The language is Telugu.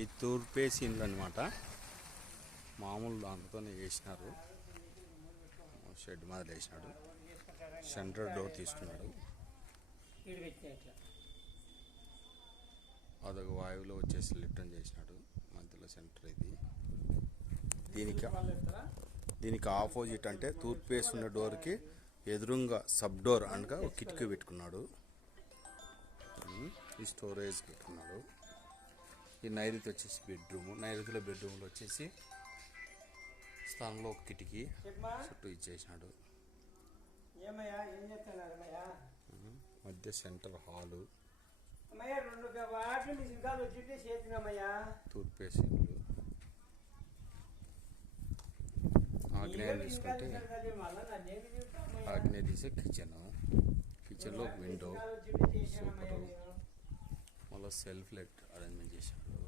ఈ తూర్పేసి ఇండ్లు అనమాట. మామూలు దాంతోనే వేసినారు. షెడ్ మాదిరి వేసినాడు. సెంటర్ డోర్ తీసుకున్నాడు. అదొక వాయువులో వచ్చేసి లిఫ్ట్ చేసినాడు. మధ్యలో సెంటర్ ఇది. దీనికి ఆపోజిట్ అంటే తూర్పు వేసి ఉన్న డోర్కి ఎదురుగా సబ్ డోర్ అనగా ఒక కిటికీ పెట్టుకున్నాడు. ఈ స్టోరేజ్ పెట్టుకున్నాడు. ఈ నైరుతి వచ్చేసి బెడ్రూమ్. నైరుతిలో బెడ్రూమ్లో వచ్చేసి స్థానంలో ఒక కిటికీ చుట్టూ ఇచ్చేసినాడు. మధ్య సెంటర్ హాలు. తూర్పేసి ఇల్లు. ఆగ్నేయం తీసుకుంటే ఆగ్నేయ తీసే కిచెన్లో విండో సూపర్. మళ్ళీ సెల్ఫ్ లైట్ అరేంజ్మెంట్ చేశాడు.